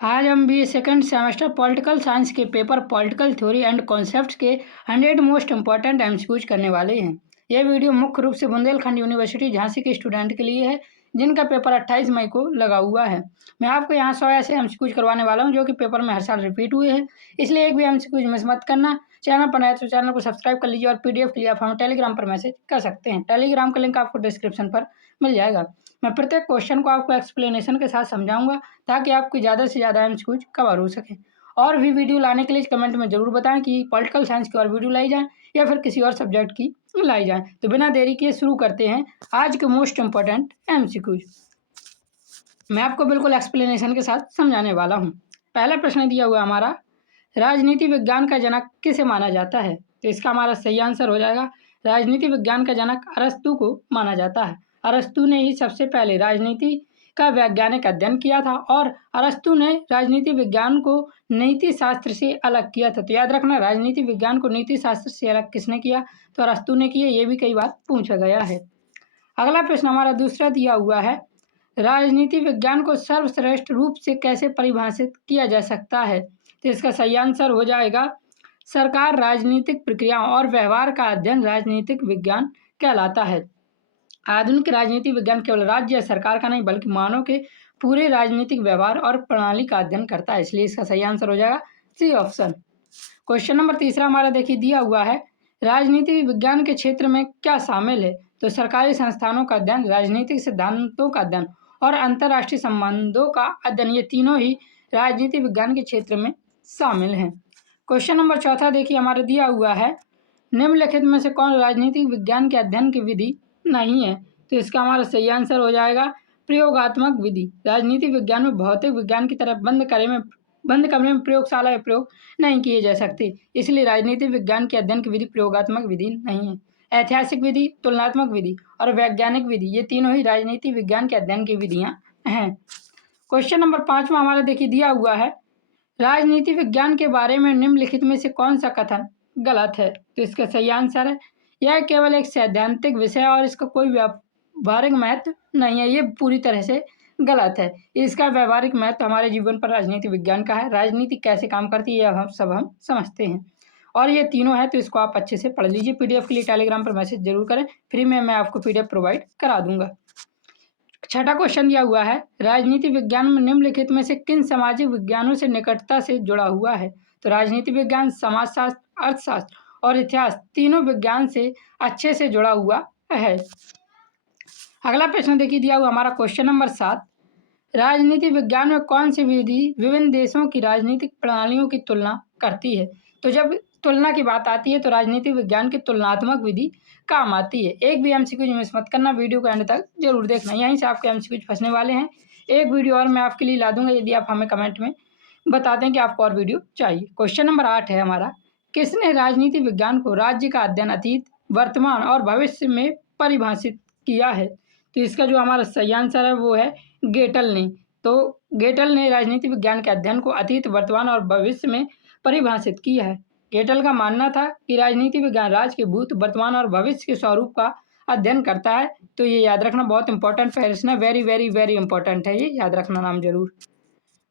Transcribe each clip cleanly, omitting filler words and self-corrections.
आज हम भी सेकंड सेमेस्टर पॉलिटिकल साइंस के paper political theory and concepts के 100 मोस्ट इंपॉर्टेंट एमसीक्यूज करने वाले हैं। यह वीडियो मुख्य रूप से बुंदेलखंड यूनिवर्सिटी झांसी के स्टूडेंट के लिए है जिनका पेपर 28 मई को लगा हुआ है। मैं आपको यहाँ 100 ऐसे एमसीक्यूज करवाने वाला हूँ जो कि पेपर में हर साल रिपीट हुए हैं, इसलिए एक भी एमसीक्यूज मिस मत करना। चैनल पर नए तो चैनल को सब्सक्राइब कर लीजिए और पीडीएफ के लिए आप हमें टेलीग्राम पर मैसेज कर सकते हैं। टेलीग्राम का लिंक आपको डिस्क्रिप्शन पर मिल जाएगा। मैं प्रत्येक क्वेश्चन को आपको एक्सप्लेनेशन के साथ समझाऊंगा ताकि आपकी ज़्यादा से ज़्यादा एमसीक्यूज कवर हो सके। और भी वीडियो लाने के लिए कमेंट में ज़रूर बताएं कि पॉलिटिकल साइंस की और वीडियो लाई जाए या फिर किसी और सब्जेक्ट की लाई जाए। तो बिना देरी किए शुरू करते हैं आज के मोस्ट इंपॉर्टेंट एमसीक्यूज। मैं आपको बिल्कुल एक्सप्लेनेशन के साथ समझाने वाला हूँ। पहला प्रश्न दिया हुआ हमारा, राजनीति विज्ञान का जनक किसे माना जाता है? तो इसका हमारा सही आंसर हो जाएगा, राजनीति विज्ञान का जनक अरस्तु को माना जाता है। अरस्तु ने ही सबसे पहले राजनीति का वैज्ञानिक अध्ययन किया था और अरस्तु ने राजनीति विज्ञान को नीति शास्त्र से अलग किया था। तो याद रखना, राजनीति विज्ञान को नीति शास्त्र से अलग किसने किया? तो अरस्तु ने किया। ये भी कई बार पूछा गया है। अगला प्रश्न हमारा दूसरा दिया हुआ है, राजनीति विज्ञान को सर्वश्रेष्ठ रूप से कैसे परिभाषित किया जा सकता है? तो इसका सही आंसर हो जाएगा, सरकार, राजनीतिक प्रक्रियाओं और व्यवहार का अध्ययन राजनीतिक विज्ञान कहलाता है। आधुनिक राजनीतिक विज्ञान केवल राज्य या सरकार का नहीं बल्कि मानव के पूरे राजनीतिक व्यवहार और प्रणाली का अध्ययन करता है, इसलिए इसका सही आंसर हो जाएगा सी ऑप्शन। क्वेश्चन नंबर तीसरा हमारा देखिए दिया हुआ है, राजनीति विज्ञान के क्षेत्र में क्या शामिल है? तो सरकारी संस्थानों का अध्ययन, राजनीतिक सिद्धांतों का अध्ययन और अंतर्राष्ट्रीय संबंधों का अध्ययन, ये तीनों ही राजनीति विज्ञान के क्षेत्र में शामिल हैं। क्वेश्चन नंबर चौथा देखिए हमारा दिया हुआ है, निम्नलिखित में से कौन राजनीतिक विज्ञान के अध्ययन की विधि नहीं है? तो इसका हमारा सही आंसर हो जाएगा प्रयोगात्मक विधि। राजनीतिक विज्ञान में भौतिक विज्ञान की तरह बंद कमरे में प्रयोगशाला या प्रयोग नहीं किए जा सकते, इसलिए राजनीतिक विज्ञान के अध्ययन की विधि प्रयोगात्मक विधि नहीं है। ऐतिहासिक विधि, तुलनात्मक विधि और वैज्ञानिक विधि, ये तीनों ही राजनीतिक विज्ञान के अध्ययन की विधियां हैं। क्वेश्चन नंबर 5 हमारा देखिए दिया हुआ है, राजनीति विज्ञान के बारे में निम्नलिखित में से कौन सा कथन गलत है? तो इसका सही आंसर है, यह केवल एक सैद्धांतिक विषय और इसका कोई व्यावहारिक महत्व नहीं है। ये पूरी तरह से गलत है। इसका व्यावहारिक महत्व हमारे जीवन पर राजनीति विज्ञान का है। राजनीति कैसे काम करती है हम समझते हैं और ये तीनों है, तो इसको आप अच्छे से पढ़ लीजिए। पीडीएफ के लिए टेलीग्राम पर मैसेज जरूर करें, फ्री में मैं आपको पीडीएफ प्रोवाइड करा दूंगा। छठा क्वेश्चन दिया हुआ है, राजनीति विज्ञान में निम्नलिखित में से किन सामाजिक विज्ञानों से निकटता से जुड़ा हुआ है? तो राजनीति विज्ञान, समाजशास्त्र, अर्थशास्त्र और इतिहास तीनों विज्ञान से अच्छे से जुड़ा हुआ है। अगला प्रश्न देखिए दिया हुआ हमारा क्वेश्चन नंबर 7, राजनीति विज्ञान में कौन सी विधि विभिन्न देशों की राजनीतिक प्रणालियों की तुलना करती है? तो जब तुलना की बात आती है तो राजनीतिक विज्ञान की तुलनात्मक विधि काम आती है। एक भी एमसीक्यूज मिस मत करना, वीडियो को एंड तक जरूर देखना, यहीं से आपके एमसीक्यूज फंसने वाले हैं। एक वीडियो और मैं आपके लिए ला दूंगा यदि आप हमें कमेंट में बता दें कि आपको और वीडियो चाहिए। क्वेश्चन नंबर 8 है हमारा, किसने राजनीति विज्ञान को राज्य का अध्ययन अतीत, वर्तमान और भविष्य में परिभाषित किया है? तो इसका जो हमारा सही आंसर है वो है गेटल ने। तो गेटल ने राजनीति विज्ञान के अध्ययन को अतीत, वर्तमान और भविष्य में परिभाषित किया है। गेटल का मानना था कि राजनीति विज्ञान राज्य के भूत, वर्तमान और भविष्य के स्वरूप का अध्ययन करता है। तो ये याद रखना, बहुत इंपॉर्टेंट प्रश्न है, वेरी वेरी वेरी इंपॉर्टेंट है, ये याद रखना नाम जरूर।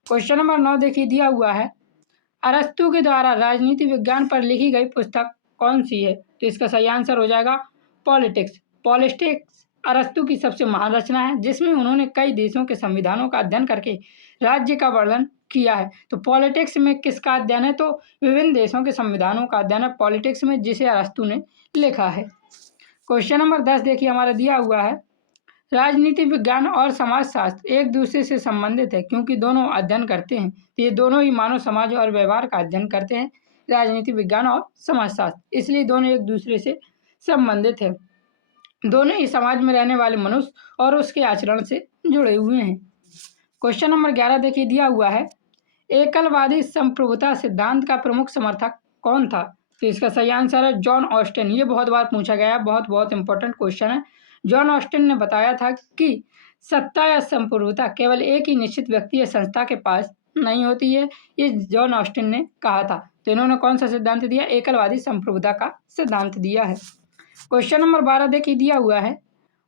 क्वेश्चन नंबर 9 देखिए दिया हुआ है, अरस्तु के द्वारा राजनीति विज्ञान पर लिखी गई पुस्तक कौन सी है? तो इसका सही आंसर हो जाएगा पॉलिटिक्स। पॉलिटिक्स अरस्तु की सबसे महान रचना है जिसमें उन्होंने कई देशों के संविधानों का अध्ययन करके राज्य का वर्णन किया है। तो पॉलिटिक्स में किसका अध्ययन है? तो विभिन्न देशों के संविधानों का अध्ययन है पॉलिटिक्स में, जिसे अरस्तु ने लिखा है। क्वेश्चन नंबर 10 देखिए हमारा दिया हुआ है, राजनीति विज्ञान और समाजशास्त्र एक दूसरे से संबंधित है क्योंकि दोनों अध्ययन करते हैं। तो ये दोनों ही मानव समाज और व्यवहार का अध्ययन करते हैं, राजनीति विज्ञान और समाजशास्त्र, इसलिए दोनों एक दूसरे से संबंधित है। दोनों ही समाज में रहने वाले मनुष्य और उसके आचरण से जुड़े हुए हैं। क्वेश्चन नंबर 11 देखिए दिया हुआ है, एकलवादी संप्रभुता सिद्धांत का प्रमुख समर्थक कौन था? तो इसका सही आंसर है जॉन ऑस्टिन। ये बहुत बार पूछा गया है, बहुत इंपॉर्टेंट क्वेश्चन है। जॉन ऑस्टिन ने बताया था कि सत्ता या संप्रभुता केवल एक ही निश्चित व्यक्ति या संस्था के पास नहीं होती है, ये जॉन ऑस्टिन ने कहा था। तो इन्होंने कौन सा सिद्धांत दिया? एकलवादी संप्रभुता का सिद्धांत दिया है। क्वेश्चन नंबर 12 देखिए दिया हुआ है,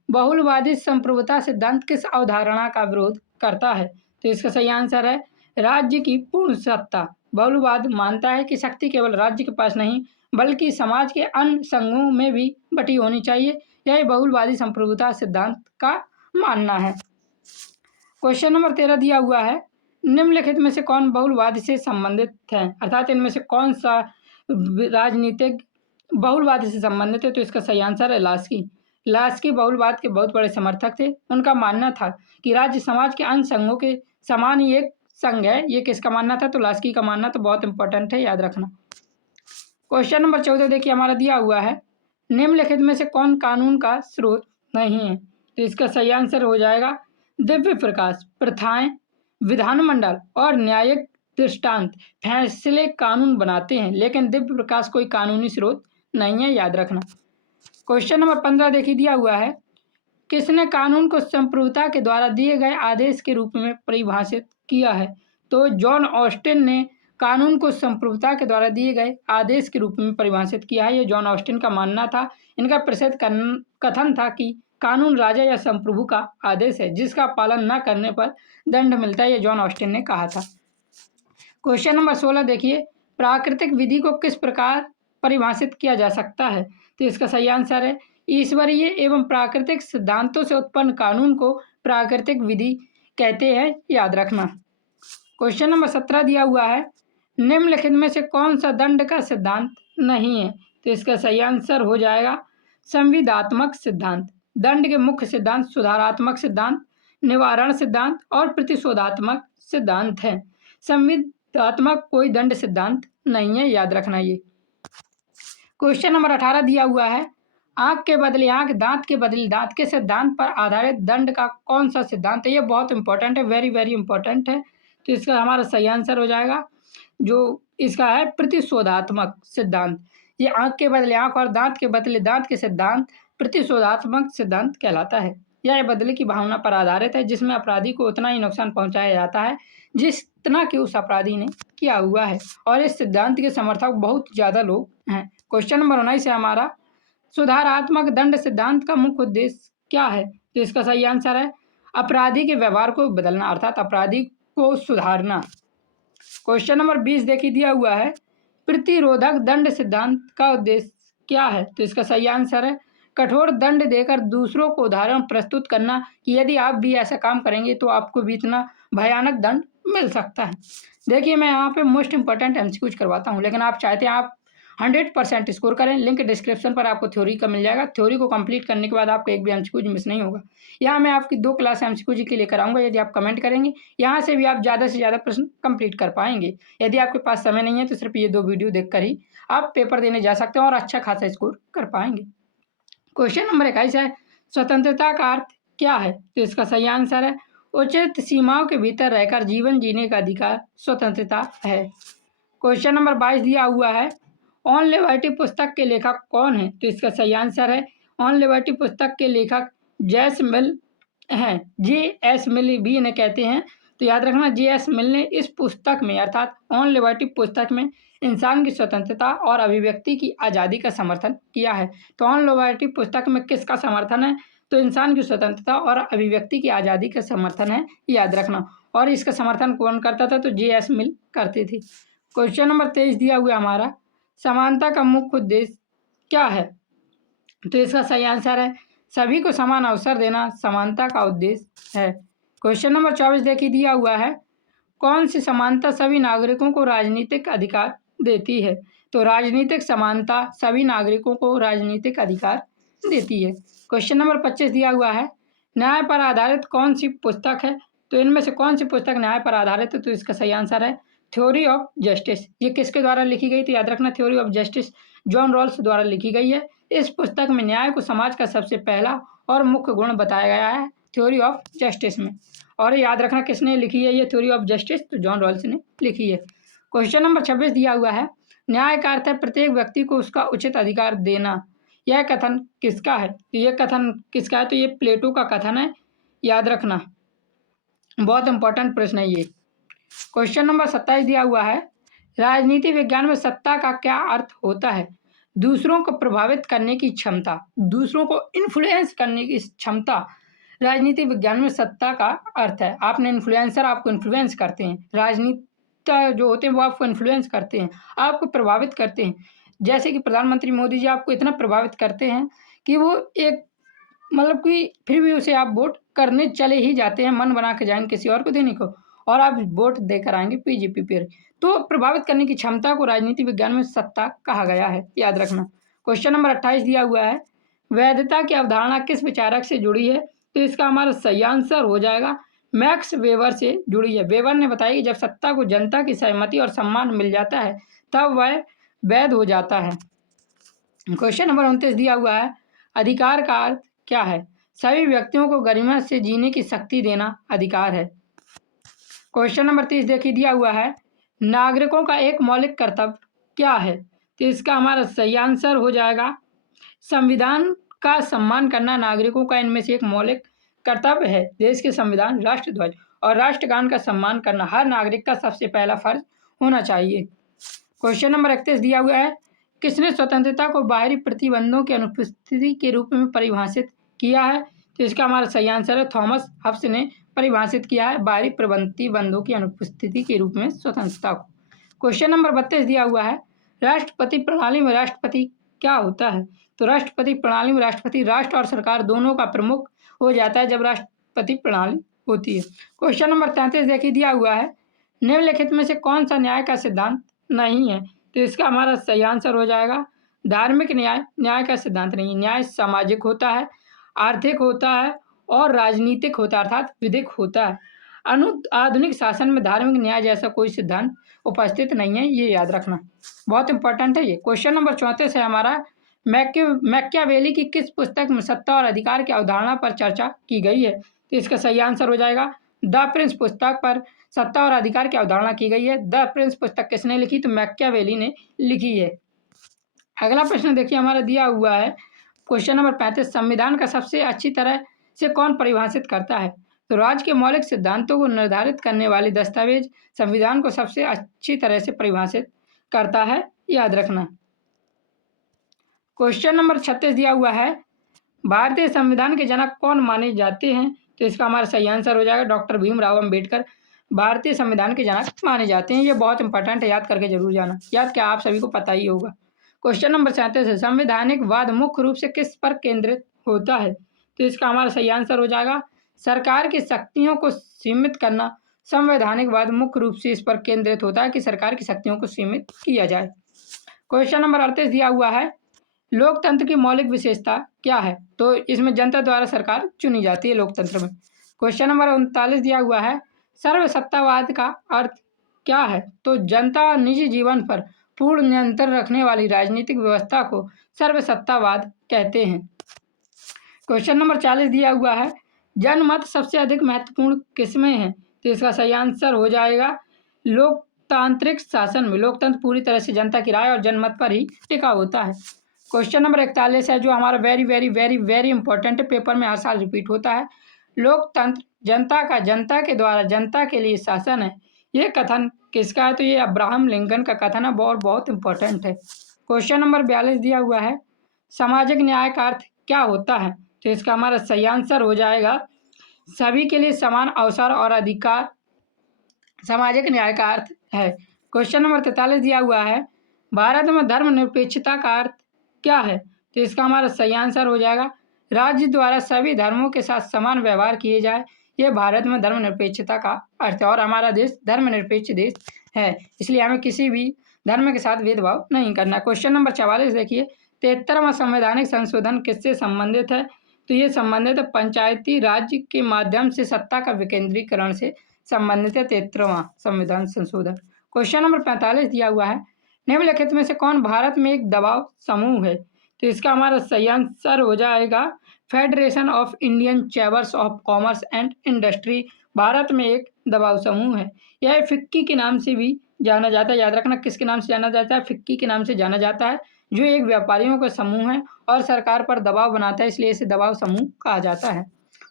बहुलवादी संप्रभुता सिद्धांत किस अवधारणा का विरोध करता है? तो इसका सही आंसर है राज्य की पूर्ण सत्ता। बहुलवाद मानता है कि शक्ति केवल राज्य के पास नहीं बल्कि समाज के अन्य संघों में भी बटी होनी चाहिए। यह बहुलवादी संप्रभुता सिद्धांत का मानना है। क्वेश्चन नंबर 13 दिया हुआ है, निम्नलिखित में से कौन बहुलवाद से संबंधित है, अर्थात इनमें से कौन सा राजनीतिक बहुलवाद से संबंधित है। तो इसका सही आंसर है लास्की। लास्की बहुलवाद के बहुत बड़े समर्थक थे। उनका मानना था कि राज्य समाज के अन्य संघों के समान ही एक संघ है। ये किसका मानना था, तो लास्की का मानना तो बहुत इंपॉर्टेंट है, याद रखना। क्वेश्चन नंबर 14 देखिए हमारा दिया हुआ है, निम्नलिखित में से कौन कानून का स्रोत नहीं है। तो इसका सही आंसर हो जाएगा दिव्य प्रकाश। प्रथाएं, विधानमंडल और न्यायिक दृष्टांत फैसले कानून बनाते हैं, लेकिन दिव्य प्रकाश कोई कानूनी स्रोत नहीं है, याद रखना। क्वेश्चन नंबर 15 देखिए दिया हुआ है, किसने कानून को संप्रभुता के द्वारा दिए गए आदेश के रूप में परिभाषित किया है। तो जॉन ऑस्टिन ने कानून को संप्रभुता के द्वारा दिए गए आदेश के रूप में परिभाषित किया है। ये जॉन ऑस्टिन का मानना था। इनका प्रसिद्ध कथन था कि कानून राजा या संप्रभु का आदेश है जिसका पालन न करने पर दंड मिलता है। ये जॉन ऑस्टिन ने कहा था। क्वेश्चन नंबर 16 देखिए, प्राकृतिक विधि को किस प्रकार परिभाषित किया जा सकता है। तो इसका सही आंसर है ईश्वरीय एवं प्राकृतिक सिद्धांतों से उत्पन्न कानून को प्राकृतिक विधि कहते हैं, याद रखना। क्वेश्चन नंबर 17 दिया हुआ है, निम्नलिखित में से कौन सा दंड का सिद्धांत नहीं है। तो इसका सही आंसर हो जाएगा संविदात्मक सिद्धांत। दंड के मुख्य सिद्धांत सुधारात्मक सिद्धांत, निवारण सिद्धांत और प्रतिशोधात्मक सिद्धांत है। संविदात्मक कोई दंड सिद्धांत नहीं है, याद रखना ये। क्वेश्चन नंबर 18 दिया हुआ है, आंख के बदले आंख, दांत के बदले दांत के सिद्धांत पर आधारित दंड का कौन सा सिद्धांत है। ये बहुत इंपॉर्टेंट है, वेरी वेरी इंपॉर्टेंट है। तो इसका हमारा सही आंसर हो जाएगा जो इसका है प्रतिशोधात्मक सिद्धांत। ये आंख के बदले आंख और दांत के बदले दांत के सिद्धांत प्रतिशोधात्मक सिद्धांत कहलाता है। यह बदले की भावना पर आधारित है जिसमें अपराधी को उतना ही नुकसान पहुंचाया जाता है जितना कि उस अपराधी ने किया हुआ है, और इस सिद्धांत के समर्थक बहुत ज़्यादा लोग हैं। क्वेश्चन नंबर 19 है हमारा, सुधारात्मक दंड सिद्धांत का मुख्य उद्देश्य क्या है। तो इसका सही आंसर है अपराधी के व्यवहार को बदलना, अर्थात अपराधी को सुधारना। क्वेश्चन नंबर 20 देखिए दिया हुआ है, प्रतिरोधक दंड सिद्धांत का उद्देश्य क्या है। तो इसका सही आंसर है कठोर दंड देकर दूसरों को उदाहरण प्रस्तुत करना कि यदि आप भी ऐसा काम करेंगे तो आपको भी इतना भयानक दंड मिल सकता है। देखिए मैं यहाँ पे मोस्ट इंपॉर्टेंट एमसीक्यूज करवाता हूँ, लेकिन आप चाहते हैं आप 100% स्कोर करें, लिंक डिस्क्रिप्शन पर आपको थ्योरी का मिल जाएगा। थ्योरी को कंप्लीट करने के बाद आपको एक भी एमसीक्यूज मिस नहीं होगा। यहाँ मैं आपकी 2 क्लास एमसीक्यूज के लिए कराऊंगा। यदि आप कमेंट करेंगे यहाँ से भी आप ज़्यादा से ज़्यादा प्रश्न कंप्लीट कर पाएंगे। यदि आपके पास समय नहीं है तो सिर्फ ये 2 वीडियो देखकर ही आप पेपर देने जा सकते हैं और अच्छा खासा स्कोर कर पाएंगे। क्वेश्चन नंबर 21 है, स्वतंत्रता का अर्थ क्या है। तो इसका सही आंसर है उचित सीमाओं के भीतर रहकर जीवन जीने का अधिकार स्वतंत्रता है। क्वेश्चन नंबर 22 दिया हुआ है, ऑन लिबर्टी पुस्तक के लेखक कौन है। तो इसका सही आंसर है ऑन लिबर्टी पुस्तक के लेखक जेएस मिल हैं, जेएस मिल भी इन्हें कहते हैं। तो याद रखना जेएस मिल ने इस पुस्तक में अर्थात ऑन लिबर्टी पुस्तक में इंसान की स्वतंत्रता और अभिव्यक्ति की आज़ादी का समर्थन किया है। तो ऑन लिबर्टी पुस्तक में किसका समर्थन है, तो इंसान की स्वतंत्रता और अभिव्यक्ति की आज़ादी का समर्थन है, याद रखना। और इसका समर्थन कौन करता था, तो जेएस मिल करती थी। क्वेश्चन नंबर 23 दिया हुआ हमारा, समानता का मुख्य उद्देश्य क्या है। तो इसका सही आंसर है सभी को समान अवसर देना समानता का उद्देश्य है। क्वेश्चन नंबर 24 देखिए दिया हुआ है, कौन सी समानता सभी नागरिकों को राजनीतिक अधिकार देती है। तो राजनीतिक समानता सभी नागरिकों को राजनीतिक अधिकार देती है। क्वेश्चन नंबर 25 दिया हुआ है, न्याय पर आधारित कौन सी पुस्तक है। तो इनमें से कौन सी पुस्तक न्याय पर आधारित है। तो इसका सही आंसर है थ्योरी ऑफ जस्टिस। ये किसके द्वारा लिखी गई, तो याद रखना theory of justice John Rawls द्वारा लिखी गई है। इस पुस्तक में न्याय को समाज का सबसे पहला और मुख्य गुण बताया गया है थ्योरी ऑफ जस्टिस में। और याद रखना किसने लिखी है ये थ्योरी ऑफ जस्टिस, तो जॉन रॉल्स ने लिखी है। क्वेश्चन नंबर 26 दिया हुआ है, न्याय का अर्थ है प्रत्येक व्यक्ति को उसका उचित अधिकार देना। यह कथन किसका है। तो यह कथन किसका है, तो ये प्लेटो का कथन है, याद रखना, बहुत इंपॉर्टेंट प्रश्न है ये। क्वेश्चन नंबर 27 दिया हुआ है, राजनीति विज्ञान में सत्ता का क्या अर्थ होता है। दूसरों को प्रभावित करने की क्षमता, दूसरों को इन्फ्लुएंस करने की क्षमता राजनीति विज्ञान में सत्ता का अर्थ है आपने इन्फ्लुएंसर आपको इन्फ्लुएंस करते हैं, राजनीतिज्ञ जो होते हैं वो आपको इन्फ्लुएंस करते हैं, आपको प्रभावित करते हैं। जैसे कि प्रधानमंत्री मोदी जी आपको इतना प्रभावित करते हैं कि वो एक मतलब कि फिर भी उसे आप वोट करने चले ही जाते हैं, मन बना के जाएँगे किसी और को देने को और आप वोट देकर आएँगे बीजेपी पे। तो प्रभावित करने की क्षमता को राजनीति विज्ञान में सत्ता कहा गया है, याद रखना। क्वेश्चन नंबर 28 दिया हुआ है, वैधता की अवधारणा किस विचारक से जुड़ी है? तो इसका हमारा सही आंसर हो जाएगा मैक्स वेबर से जुड़ी है। वेबर ने बताया कि जब सत्ता को जनता की सहमति और सम्मान मिल जाता है तब वह वैध हो जाता है। क्वेश्चन नंबर 29 दिया हुआ है, अधिकार का अर्थ क्या है? सभी व्यक्तियों को गरिमा से जीने की शक्ति देना अधिकार है। क्वेश्चन नंबर 30 देखिए दिया हुआ है, नागरिकों का एक मौलिक कर्तव्य क्या है? तो इसका हमारा सही आंसर हो जाएगा संविधान का सम्मान करना नागरिकों का इनमें से एक मौलिक कर्तव्य है। देश के संविधान, राष्ट्रध्वज और राष्ट्रगान का सम्मान करना हर नागरिक का सबसे पहला फर्ज होना चाहिए। क्वेश्चन नंबर 31 दिया हुआ है, किसने स्वतंत्रता को बाहरी प्रतिबंधों की अनुपस्थिति के रूप में परिभाषित किया है? तो इसका हमारा सही आंसर है थॉमस हब्स ने परिभाषित किया है बाहरी प्रतिबंधों की अनुपस्थिति के रूप में स्वतंत्रता को। क्वेश्चन नंबर 32 दिया हुआ है, राष्ट्रपति प्रणाली में राष्ट्रपति क्या होता है? तो राष्ट्रपति प्रणाली में राष्ट्रपति राष्ट्र और सरकार दोनों का प्रमुख हो जाता है जब राष्ट्रपति प्रणाली होती है। क्वेश्चन नंबर 33 देखिए दिया हुआ है, निम्नलिखित में से कौन सा न्याय का सिद्धांत नहीं है? तो इसका हमारा सही आंसर हो जाएगा धार्मिक न्याय न्याय का सिद्धांत नहीं है। न्याय सामाजिक होता है, आर्थिक होता है और राजनीतिक होता है अर्थात विधिक होता है। आधुनिक शासन में धार्मिक न्याय जैसा कोई सिद्धांत उपस्थित नहीं है, ये याद रखना बहुत इंपॉर्टेंट है ये। क्वेश्चन नंबर 34 है हमारा, मैकियावेली की किस पुस्तक में सत्ता और अधिकार की अवधारणा पर चर्चा की गई है? तो इसका सही आंसर हो जाएगा द प्रिंस पुस्तक पर सत्ता और अधिकार की अवधारणा की गई है। द प्रिंस पुस्तक किसने लिखी? तो मैकियावेली ने लिखी है। अगला प्रश्न देखिए हमारा दिया हुआ है क्वेश्चन नंबर 35, संविधान का सबसे अच्छी तरह से कौन परिभाषित करता है? तो राज्य के मौलिक सिद्धांतों को निर्धारित करने वाले दस्तावेज संविधान को सबसे अच्छी तरह से परिभाषित करता है, याद रखना। क्वेश्चन नंबर 36 दिया हुआ है, भारतीय संविधान के जनक कौन माने जाते हैं? तो इसका हमारा सही आंसर हो जाएगा डॉक्टर भीमराव अंबेडकर भारतीय संविधान के जनक माने जाते हैं। ये बहुत इंपॉर्टेंट है, याद करके जरूर जाना। याद क्या आप सभी को पता ही होगा। क्वेश्चन नंबर 37 है, संवैधानिक वाद मुख्य रूप से किस पर केंद्रित होता है? तो इसका हमारा सही आंसर हो जाएगा सरकार की शक्तियों को सीमित करना। संवैधानिक वाद मुख्य रूप से इस पर केंद्रित होता है कि सरकार की शक्तियों को सीमित किया जाए। क्वेश्चन नंबर 38 दिया हुआ है, लोकतंत्र की मौलिक विशेषता क्या है? तो इसमें जनता द्वारा सरकार चुनी जाती है लोकतंत्र में। क्वेश्चन नंबर 39 दिया हुआ है, सर्वसत्तावाद का अर्थ क्या है? तो जनता और निजी जीवन पर पूर्ण नियंत्रण रखने वाली राजनीतिक व्यवस्था को सर्वसत्तावाद कहते हैं। क्वेश्चन नंबर 40 दिया हुआ है, जनमत सबसे अधिक महत्वपूर्ण किसमें है? तो इसका सही आंसर हो जाएगा लोकतांत्रिक शासन में। लोकतंत्र पूरी तरह से जनता की राय और जनमत पर ही टिका होता है। क्वेश्चन नंबर 41 है जो हमारा very very very very important paper में हर साल रिपीट होता है, लोकतंत्र जनता का जनता के द्वारा जनता के लिए शासन है। ये कथन किसका है? तो ये अब्राहम लिंकन का कथन है और बहुत इंपॉर्टेंट है। क्वेश्चन नंबर 42 दिया हुआ है, सामाजिक न्याय का अर्थ क्या होता है? तो इसका हमारा सही आंसर हो जाएगा सभी के लिए समान अवसर और अधिकार सामाजिक न्याय का अर्थ है। क्वेश्चन नंबर 43 दिया हुआ है, भारत में धर्मनिरपेक्षता का अर्थ क्या है? तो इसका हमारा सही आंसर हो जाएगा राज्य द्वारा सभी धर्मों के साथ समान व्यवहार किए जाए। ये भारत में धर्मनिरपेक्षता का अर्थ है और हमारा देश धर्मनिरपेक्ष देश है, इसलिए हमें किसी भी धर्म के साथ भेदभाव नहीं करना। क्वेश्चन नंबर 44 देखिए, 73वां संवैधानिक संशोधन किससे संबंधित है? तो ये संबंधित है पंचायती राज्य के माध्यम से सत्ता का विकेंद्रीकरण से संबंधित है 73वां संविधान संशोधन। क्वेश्चन नंबर 45 दिया हुआ है, निम्नलिखित में से कौन भारत में एक दबाव समूह है? तो इसका हमारा सही आंसर हो जाएगा federation of Indian chambers of commerce and industry Bharat में एक दबाव समूह है। यह फिक्की के नाम से भी जाना जाता है, याद रखना किसके नाम से जाना जाता है? फिक्की के नाम से जाना जाता है, जो एक व्यापारियों का समूह है और सरकार पर दबाव बनाता है, इसलिए इसे दबाव समूह कहा जाता है।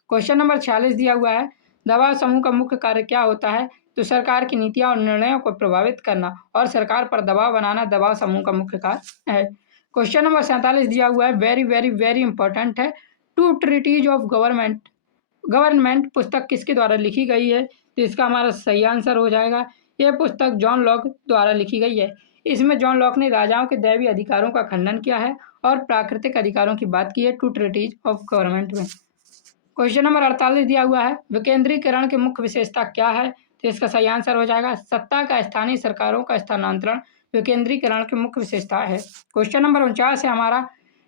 क्वेश्चन नंबर 46 दिया हुआ है, दबाव समूह का मुख्य कार्य क्या होता है? तो सरकार की नीतियां और निर्णयों को प्रभावित करना और सरकार पर दबाव बनाना दबाव समूह का मुख्य कार्य है। क्वेश्चन नंबर 47 दिया हुआ है, वेरी वेरी वेरी इंपॉर्टेंट है, two treatise of government government पुस्तक किसके द्वारा लिखी गई है? तो इसका हमारा सही आंसर हो जाएगा, यह पुस्तक जॉन लॉक द्वारा लिखी गई है। इसमें जॉन लॉक ने राजाओं के दैवीय अधिकारों का खंडन किया है और प्राकृतिक अधिकारों की बात की है टू ट्रीटीज ऑफ गवर्नमेंट में। क्वेश्चन नंबर 48 दिया हुआ है, विकेंद्रीकरण की मुख्य विशेषता क्या है? तो इसका सही आंसर हो जाएगा, सत्ता का स्थानीय सरकारों का स्थानांतरण विकेंद्रीकरण की मुख्य विशेषता है। क्वेश्चन नंबर 49 है हमारा,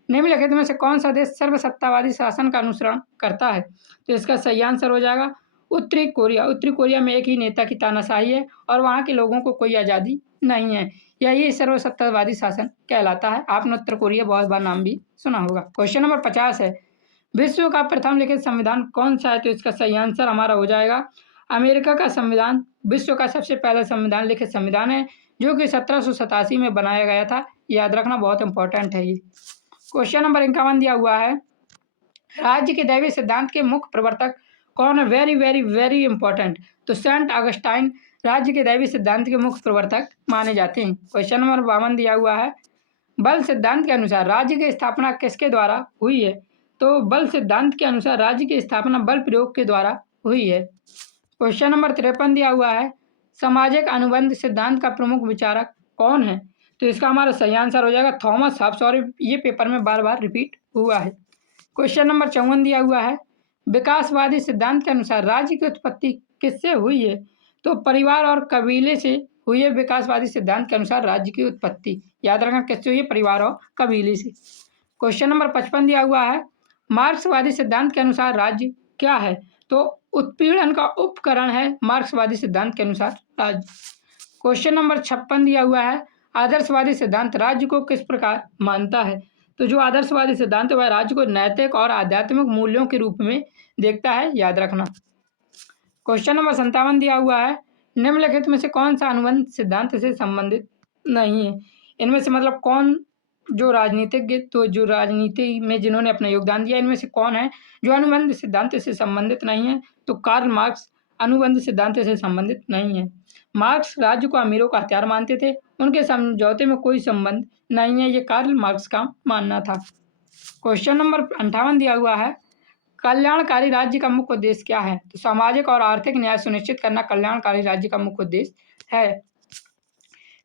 निम्नलिखित में से कौन सा देश सर्वसत्तावादी शासन का अनुसरण करता है? तो इसका सही आंसर हो जाएगा उत्तरी कोरिया। उत्तरी कोरिया में एक ही नेता की तानाशाही है और वहाँ के लोगों को कोई आज़ादी नहीं है, यही सर्वसत्तावादी शासन कहलाता है। आपने उत्तर कोरिया बहुत बार नाम भी सुना होगा। क्वेश्चन नंबर 50 है, विश्व का प्रथम लिखित संविधान कौन सा है? तो इसका सही आंसर हमारा हो जाएगा अमेरिका का संविधान विश्व का सबसे पहला संविधान लिखित संविधान है, जो कि 1787 में बनाया गया था। याद रखना बहुत इंपॉर्टेंट है ये। क्वेश्चन नंबर 51 दिया हुआ है, राज्य के दैवीय सिद्धांत के मुख्य प्रवर्तक कौन है? Very very very important. तो सेंट ऑगस्टाइन राज्य के दैवीय सिद्धांत के मुख्य प्रवर्तक माने जाते हैं। क्वेश्चन नंबर 52 दिया हुआ है, बल सिद्धांत के अनुसार राज्य की स्थापना किसके द्वारा हुई है? तो बल सिद्धांत के अनुसार राज्य की स्थापना बल प्रयोग के द्वारा हुई है। क्वेश्चन नंबर 53 दिया हुआ है, सामाजिक अनुबंध सिद्धांत का प्रमुख विचारक कौन है? तो इसका हमारा सही आंसर हो जाएगा थॉमस हॉब्स, और ये पेपर में बार बार रिपीट हुआ है। क्वेश्चन नंबर 54 दिया हुआ है, विकासवादी सिद्धांत के अनुसार राज्य की उत्पत्ति किससे हुई है? तो परिवार और कबीले से हुई है। विकासवादी सिद्धांत के अनुसार राज्य की उत्पत्ति याद रखना किससे हुई है? परिवार और कबीले से। क्वेश्चन नंबर 55 दिया हुआ है, मार्क्सवादी सिद्धांत के अनुसार राज्य क्या है? तो उत्पीड़न का उपकरण है मार्क्सवादी सिद्धांत के अनुसार राज्य। क्वेश्चन नंबर 56 दिया हुआ है, आदर्शवादी सिद्धांत राज्य को किस प्रकार मानता है? तो जो आदर्शवादी सिद्धांत है वह राज्य को नैतिक और आध्यात्मिक मूल्यों के रूप में देखता है, याद रखना। क्वेश्चन नंबर 57 दिया हुआ है, निम्नलिखित में से कौन सा अनुबंध सिद्धांत से संबंधित नहीं है? इनमें से मतलब कौन जो राजनीतिज्ञ, तो जो राजनीति में जिन्होंने अपना योगदान दिया, इनमें से कौन है जो अनुबंध सिद्धांत से संबंधित नहीं है? तो कार्ल मार्क्स अनुबंध सिद्धांत से संबंधित नहीं है। मार्क्स राज्य को अमीरों का हथियार मानते थे, उनके समझौते में कोई संबंध नहीं है, ये कार्ल मार्क्स का मानना था। क्वेश्चन नंबर 58 दिया हुआ है, कल्याणकारी राज्य का मुख्य उद्देश्य क्या है? तो सामाजिक और आर्थिक न्याय सुनिश्चित करना कल्याणकारी राज्य का मुख्य उद्देश्य है।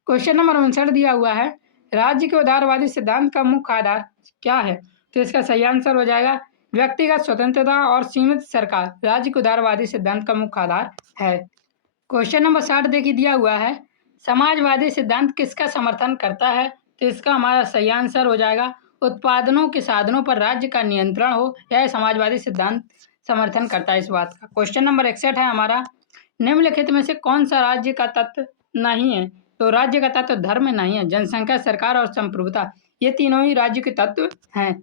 क्वेश्चन नंबर 59 दिया हुआ है, राज्य के उदारवादी सिद्धांत का मुख्य आधार क्या है? तो इसका सही आंसर हो जाएगा व्यक्तिगत स्वतंत्रता और सीमित सरकार राज्य के उदारवादी सिद्धांत का मुख्य आधार है। क्वेश्चन नंबर 60 देखिए दिया हुआ है, समाजवादी सिद्धांत किसका समर्थन करता है? तो इसका हमारा सही आंसर हो जाएगा उत्पादनों के साधनों पर राज्य का नियंत्रण हो, यह समाजवादी सिद्धांत समर्थन करता है इस बात का। क्वेश्चन नंबर 61 है हमारा, निम्नलिखित में से कौन सा राज्य का तत्व नहीं है? तो राज्य का तत्व धर्म नहीं है, जनसंख्या, सरकार और संप्रभुता, ये तीनों ही राज्य के तत्व हैं।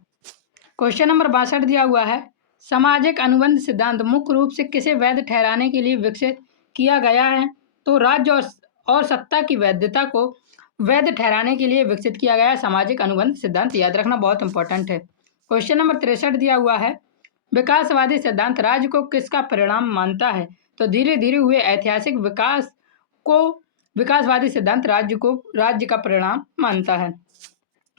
क्वेश्चन नंबर 62 दिया हुआ है, सामाजिक अनुबंध सिद्धांत मुख्य रूप से किसे वैध ठहराने के लिए विकसित किया गया है? तो राज्य और सत्ता की वैधता को वैध ठहराने के लिए विकसित किया गया सामाजिक अनुबंध सिद्धांत, याद रखना बहुत इंपॉर्टेंट है। क्वेश्चन नंबर 63 दिया हुआ है, विकासवादी सिद्धांत राज्य को किसका परिणाम मानता है? तो धीरे धीरे हुए ऐतिहासिक विकास को विकासवादी सिद्धांत राज्य का परिणाम मानता है।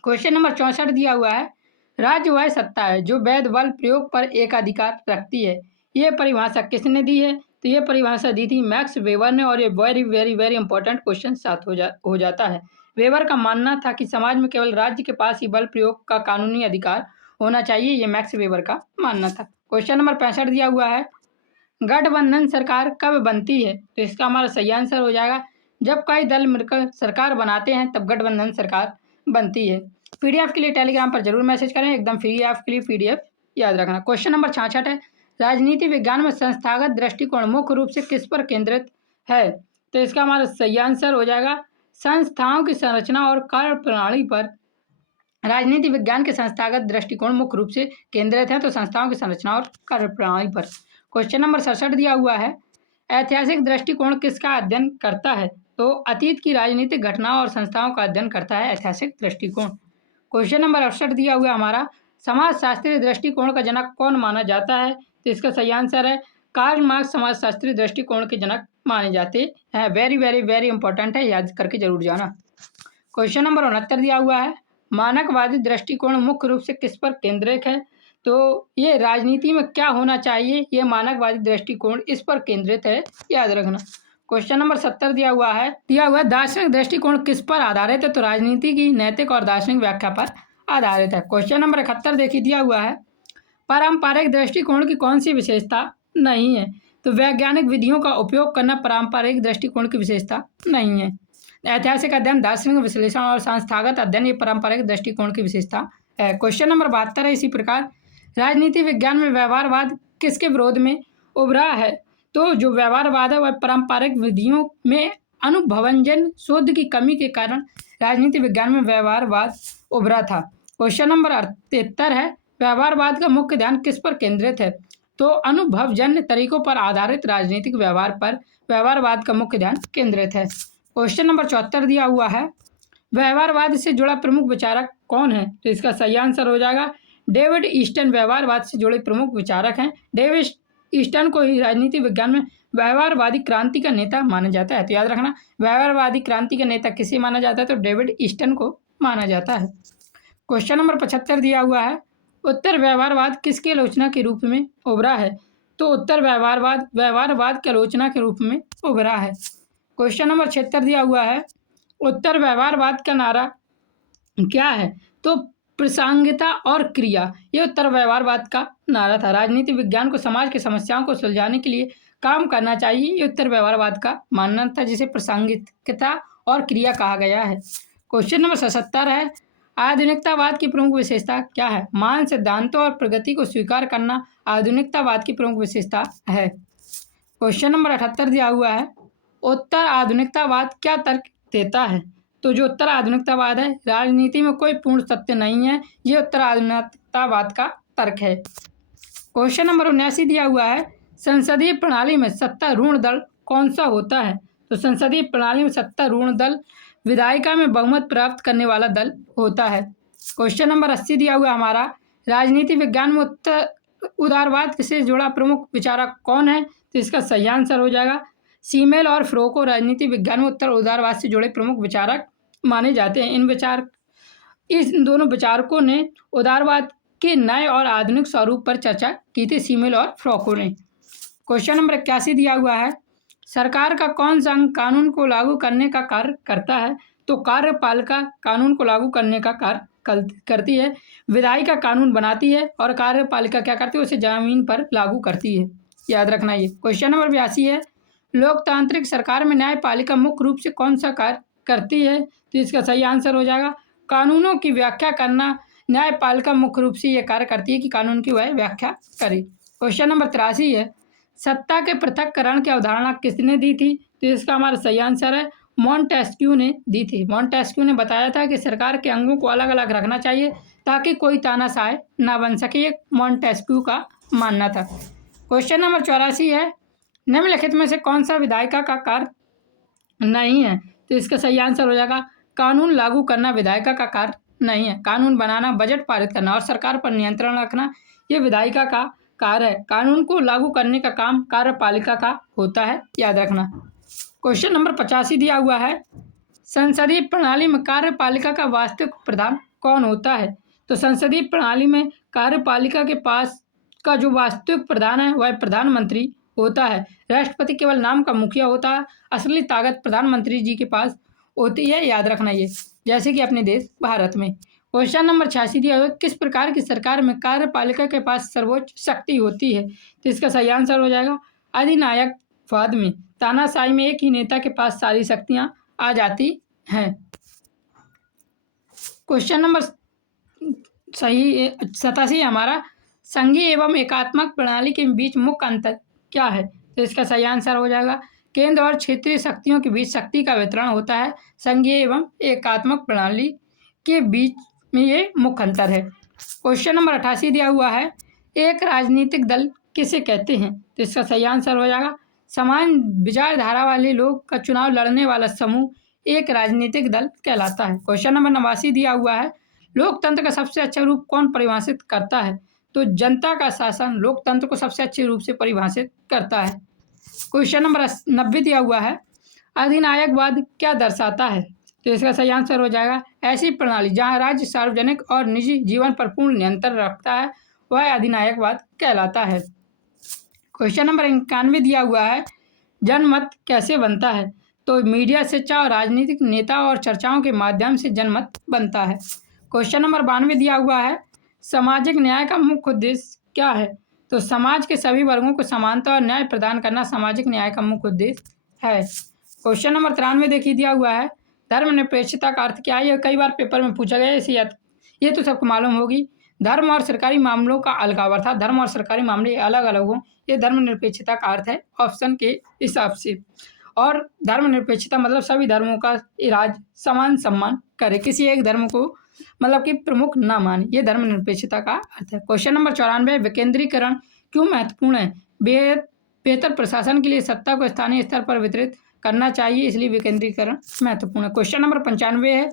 क्वेश्चन नंबर 64 दिया हुआ है, राज्य वह सत्ता है जो वैध बल प्रयोग पर एकाधिकार रखती है, ये परिभाषा किसने दी है? तो ये परिभाषा दी थी मैक्स वेबर ने, और ये very very very important question साथ हो जाता है। वेबर का मानना था कि समाज में केवल राज्य के पास ही बल प्रयोग का कानूनी अधिकार होना चाहिए, ये मैक्स वेबर का मानना था। क्वेश्चन नंबर 65 दिया हुआ है, गठबंधन सरकार कब बनती है? तो इसका हमारा सही आंसर हो जाएगा जब कई दल मिलकर सरकार बनाते हैं तब गठबंधन सरकार बनती है। पीडीएफ के लिए टेलीग्राम पर जरूर मैसेज करें, एकदम फ्री है आपके लिए पीडीएफ, याद रखना। क्वेश्चन नंबर 66 है, राजनीति विज्ञान में संस्थागत दृष्टिकोण मुख्य रूप से किस पर केंद्रित है? तो इसका हमारा सही आंसर हो जाएगा संस्थाओं की संरचना और कार्य प्रणाली पर। राजनीति विज्ञान के संस्थागत दृष्टिकोण मुख्य रूप से केंद्रित है तो संस्थाओं की संरचना और कार्य प्रणाली पर। क्वेश्चन नंबर 67 दिया हुआ है, ऐतिहासिक दृष्टिकोण किसका अध्ययन करता है? तो अतीत की राजनीतिक घटनाओं और संस्थाओं का अध्ययन करता है ऐतिहासिक दृष्टिकोण। क्वेश्चन नंबर 68 दिया हुआ हमारा, समाजशास्त्रीय दृष्टिकोण का जनक कौन माना जाता है? तो इसका सही आंसर है कार्ल मार्क्स समाजशास्त्रीय दृष्टिकोण के जनक माने जाते हैं। वेरी वेरी वेरी इंपॉर्टेंट है, याद करके जरूर जाना। क्वेश्चन नंबर 69 दिया हुआ है, मानकवादी दृष्टिकोण मुख्य रूप से किस पर केंद्रित है? तो ये राजनीति में क्या होना चाहिए, ये मानववादी दृष्टिकोण इस पर केंद्रित है, याद रखना। क्वेश्चन नंबर 70 दिया हुआ है दार्शनिक दृष्टिकोण किस पर आधारित है, तो राजनीति की नैतिक और दार्शनिक व्याख्या पर आधारित है। क्वेश्चन नंबर 71 देखिए दिया हुआ है पारंपरिक दृष्टिकोण की कौन सी विशेषता नहीं है, तो वैज्ञानिक विधियों का उपयोग करना पारंपरिक दृष्टिकोण की विशेषता नहीं है। ऐतिहासिक अध्ययन, दार्शनिक विश्लेषण और संस्थागत अध्ययन ये पारंपरिक दृष्टिकोण की विशेषता है। क्वेश्चन नंबर 72 है इसी प्रकार राजनीति विज्ञान में व्यवहारवाद किसके विरोध में उभरा है, तो जो व्यवहारवाद है वह पारंपरिक विधियों में अनुभवजन्य शोध की कमी के कारण राजनीति विज्ञान में व्यवहारवाद उभरा था। क्वेश्चन नंबर 73 है व्यवहारवाद का मुख्य ध्यान किस पर केंद्रित है, तो अनुभवजन्य तरीकों पर आधारित राजनीतिक व्यवहार पर व्यवहारवाद का मुख्य ध्यान केंद्रित है। क्वेश्चन नंबर 74 दिया हुआ है व्यवहारवाद से जुड़ा प्रमुख विचारक कौन है, तो इसका सही आंसर हो जाएगा डेविड ईस्टन व्यवहारवाद से जुड़े प्रमुख विचारक हैं। डेविड ईस्टन को ही राजनीति विज्ञान में व्यवहारवादी क्रांति का नेता माना जाता है। तो याद रखना व्यवहारवादी क्रांति का नेता किसे माना जाता है, तो डेविड ईस्टन को माना जाता है। क्वेश्चन नंबर 75 दिया हुआ है उत्तर व्यवहारवाद किसकी आलोचना के रूप में उभरा है, तो उत्तर व्यवहारवाद व्यवहारवाद की आलोचना के रूप में उभरा है। क्वेश्चन नंबर 76 दिया हुआ है उत्तर व्यवहारवाद का नारा क्या है, तो प्रासंगिकता और क्रिया, ये उत्तर व्यवहारवाद का नारा था। राजनीति विज्ञान को समाज की समस्याओं को सुलझाने के लिए काम करना चाहिए, ये उत्तर व्यवहारवाद का मानना था, जिसे प्रासंगिकता और क्रिया कहा गया है। क्वेश्चन नंबर 77 है आधुनिकतावाद की प्रमुख विशेषता क्या है, मान सिद्धांतों और प्रगति को स्वीकार करना आधुनिकतावाद की प्रमुख विशेषता है। क्वेश्चन नंबर 78 दिया हुआ है उत्तर आधुनिकतावाद क्या तर्क देता है, तो जो उत्तर आधुनिकतावाद है राजनीति में कोई पूर्ण सत्य नहीं है, ये उत्तर आधुनिकतावाद का तर्क है। क्वेश्चन नंबर 79 दिया हुआ है संसदीय प्रणाली में सत्तारूढ़ दल कौन सा होता है, तो संसदीय प्रणाली में सत्तारूढ़ दल विधायिका में बहुमत प्राप्त करने वाला दल होता है। क्वेश्चन नंबर 80 दिया हुआ हमारा राजनीति विज्ञान में उदारवाद से जुड़ा प्रमुख विचारक कौन है, तो इसका सही आंसर हो जाएगा सीमेल और फ्रोको राजनीति विज्ञान में उत्तर उदारवाद से जुड़े प्रमुख विचारक माने जाते हैं। इन दोनों विचारकों ने उदारवाद के नए और आधुनिक स्वरूप पर चर्चा की थी, सीमेल और फ्रोको ने। क्वेश्चन नंबर 81 दिया हुआ है सरकार का कौन सा अंग कानून को लागू करने का कार्य करता है, तो कार्यपालिका कानून को लागू करने का कार्य करती है, विधायिका कानून बनाती है और कार्यपालिका क्या करती है, उसे जमीन पर लागू करती है, याद रखना ये। क्वेश्चन नंबर 82 है लोकतांत्रिक सरकार में न्यायपालिका मुख्य रूप से कौन सा कार्य करती है, तो इसका सही आंसर हो जाएगा कानूनों की व्याख्या करना। न्यायपालिका मुख्य रूप से यह कार्य करती है कि कानून की वह व्याख्या करे। क्वेश्चन नंबर 83 है सत्ता के पृथक्करण की अवधारणा किसने दी थी, तो इसका हमारा सही आंसर है मॉन्टेस्क्यू ने दी थी। मॉन्टेस्क्यू ने बताया था कि सरकार के अंगों को अलग अलग रखना चाहिए ताकि कोई तानाशाह ना बन सके, ये मॉन्टेस्क्यू का मानना था। क्वेश्चन नंबर 84 है निम्नलिखित में से कौन सा विधायिका का कार्य नहीं है, तो इसका सही आंसर हो जाएगा कानून लागू करना विधायिका का कार्य नहीं है। कानून बनाना, बजट पारित करना और सरकार पर नियंत्रण रखना ये विधायिका का कार्य है। कानून को लागू करने का काम कार्यपालिका का होता है, याद रखना। क्वेश्चन नंबर 85 दिया हुआ है संसदीय प्रणाली में कार्यपालिका का वास्तविक प्रधान कौन होता है, तो संसदीय प्रणाली में कार्यपालिका के पास का जो वास्तविक प्रधान है वह प्रधानमंत्री होता है। राष्ट्रपति केवल नाम का मुखिया होता है, असली ताकत प्रधानमंत्री जी के पास होती है, याद रखना ये, जैसे कि अपने देश भारत में। क्वेश्चन नंबर 86 दिया हुआ किस प्रकार की सरकार में कार्यपालिका के पास सर्वोच्च शक्ति होती है, तो इसका सही आंसर हो जाएगा अधिनायकवाद में। तानाशाही में एक ही नेता के पास सारी शक्तियां आ जाती हैं। क्वेश्चन नंबर 87 हमारा संघीय एवं एकात्मक प्रणाली के बीच मुख्य अंतर क्या है, तो इसका सही आंसर हो जाएगा केंद्र और क्षेत्रीय शक्तियों के बीच शक्ति का वितरण होता है। संघीय एवं एकात्मक प्रणाली के बीच में ये मुख्य अंतर है। क्वेश्चन नंबर 88 दिया हुआ है एक राजनीतिक दल किसे कहते हैं, तो इसका सही आंसर हो जाएगा समान विचारधारा वाले लोग का चुनाव लड़ने वाला समूह एक राजनीतिक दल कहलाता है। क्वेश्चन नंबर 89 दिया हुआ है लोकतंत्र का सबसे अच्छा रूप कौन परिभाषित करता है, तो जनता का शासन लोकतंत्र को सबसे अच्छे रूप से परिभाषित करता है। क्वेश्चन नंबर 90 दिया हुआ है अधिनायकवाद क्या दर्शाता है, तो इसका सही आंसर हो जाएगा ऐसी प्रणाली जहां राज्य सार्वजनिक और निजी जीवन पर पूर्ण नियंत्रण रखता है वह अधिनायकवाद कहलाता है। क्वेश्चन नंबर 91 दिया हुआ है, जनमत कैसे बनता है? तो मीडिया, शिक्षा और राजनीतिक नेता और चर्चाओं के माध्यम से जनमत बनता है। क्वेश्चन नंबर 92 दिया हुआ है, सामाजिक न्याय का मुख्य उद्देश्य क्या है? तो समाज के सभी वर्गों को समानता और न्याय प्रदान करना सामाजिक न्याय का मुख्य उद्देश्य है। क्वेश्चन नंबर 93 देखिए दिया हुआ है, धर्मनिरपेक्षता का अर्थ क्या है? यह कई बार पेपर में पूछा गया है, इसे ये तो सबको मालूम होगी। धर्म और सरकारी मामलों का अलगाव, अर्थात धर्म और सरकारी मामले अलग अलग हों, ये धर्मनिरपेक्षता का अर्थ है ऑप्शन के हिसाब से। और धर्मनिरपेक्षता मतलब सभी धर्मों का राज्य समान सम्मान करे, किसी एक धर्म को मतलब कि प्रमुख न माने, ये धर्मनिरपेक्षता का अर्थ है। क्वेश्चन नंबर 94, विकेंद्रीकरण क्यों महत्वपूर्ण है? बेहतर प्रशासन के लिए सत्ता को स्थानीय स्तर पर वितरित करना चाहिए, इसलिए विकेंद्रीकरण महत्वपूर्ण है। क्वेश्चन नंबर 95 है,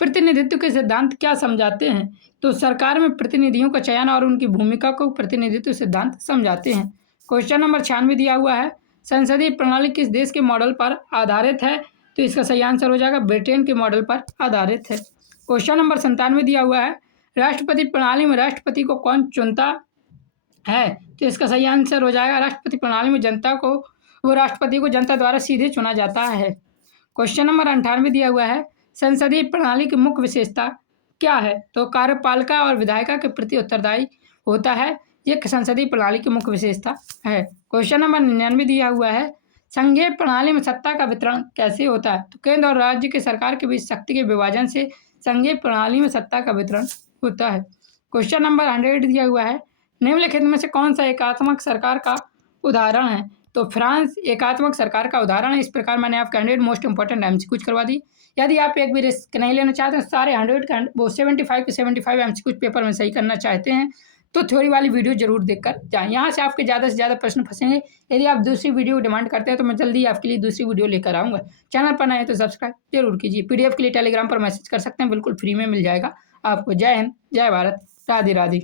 प्रतिनिधित्व के सिद्धांत क्या समझाते हैं? तो सरकार में प्रतिनिधियों का चयन और उनकी भूमिका को प्रतिनिधित्व सिद्धांत समझाते हैं। क्वेश्चन नंबर 96 दिया हुआ है, संसदीय प्रणाली किस देश के मॉडल पर आधारित है? तो इसका सही आंसर हो जाएगा ब्रिटेन के मॉडल पर आधारित है। क्वेश्चन नंबर 97 दिया हुआ है, राष्ट्रपति प्रणाली में राष्ट्रपति को कौन चुनता है? तो इसका सही आंसर हो जाएगा राष्ट्रपति प्रणाली में राष्ट्रपति को जनता द्वारा सीधे चुना जाता है। क्वेश्चन नंबर 98 दिया हुआ है, संसदीय प्रणाली की मुख्य विशेषता क्या है? तो कार्यपालिका और विधायिका के प्रति उत्तरदायी होता है, ये संसदीय प्रणाली की मुख्य विशेषता है। क्वेश्चन नंबर 99 दिया हुआ है, संघीय प्रणाली में सत्ता का वितरण कैसे होता है? तो केंद्र और राज्य के सरकार के बीच शक्ति के विभाजन से संघीय प्रणाली में सत्ता का वितरण होता है। क्वेश्चन नंबर 100 दिया हुआ है, निम्नलिखित में से कौन सा एकात्मक सरकार का उदाहरण है? तो फ्रांस एकात्मक सरकार का उदाहरण है। इस प्रकार मैंने आपका 100 मोस्ट इंपॉर्टेंट एमसीक्यूज करवा दी। यदि आप एक भी रिस्क नहीं लेना चाहते हैं, सारे 100 का वो 75 के 75 एमसीक्यूज पेपर में सही करना चाहते हैं, तो थ्योरी वाली वीडियो जरूर देखकर जाएं। यहाँ से आपके ज़्यादा से ज़्यादा प्रश्न फंसेंगे। यदि आप दूसरी वीडियो डिमांड करते हैं तो मैं जल्दी आपके लिए दूसरी वीडियो लेकर आऊँगा। चैनल पर नए हैं तो सब्सक्राइब जरूर कीजिए। PDF के लिए टेलीग्राम पर मैसेज कर सकते हैं, बिल्कुल फ्री में मिल जाएगा आपको। जय हिंद, जय भारत, राधे राधे।